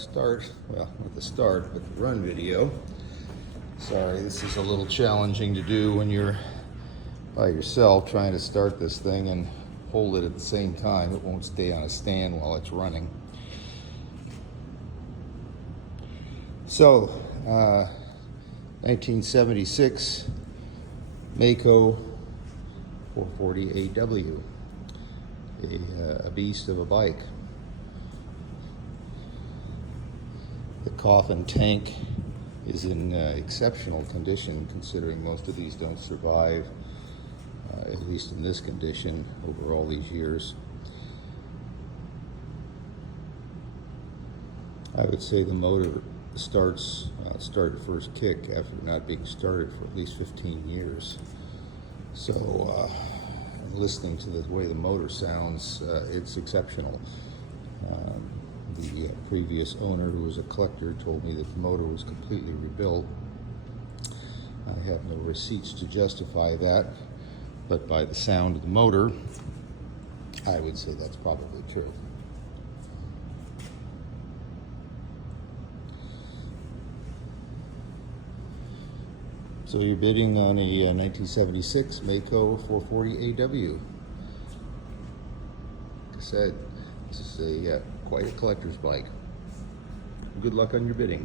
start, well, not the start, but the run video. Sorry, this is a little challenging to do when you're by yourself trying to start this thing and hold it at the same time. It won't stay on a stand while it's running. So, 1976 Maico 440 AW, a beast of a bike. The coffin tank is in exceptional condition, considering most of these don't survive, at least in this condition, over all these years. I would say the motor started first kick after not being started for at least 15 years. So listening to the way the motor sounds, it's exceptional. The previous owner, who was a collector, told me that the motor was completely rebuilt. I have no receipts to justify that, but by the sound of the motor, I would say that's probably true. So you're bidding on a 1976 Maico 440 AW. Like I said, this is quite a collector's bike. Good luck on your bidding.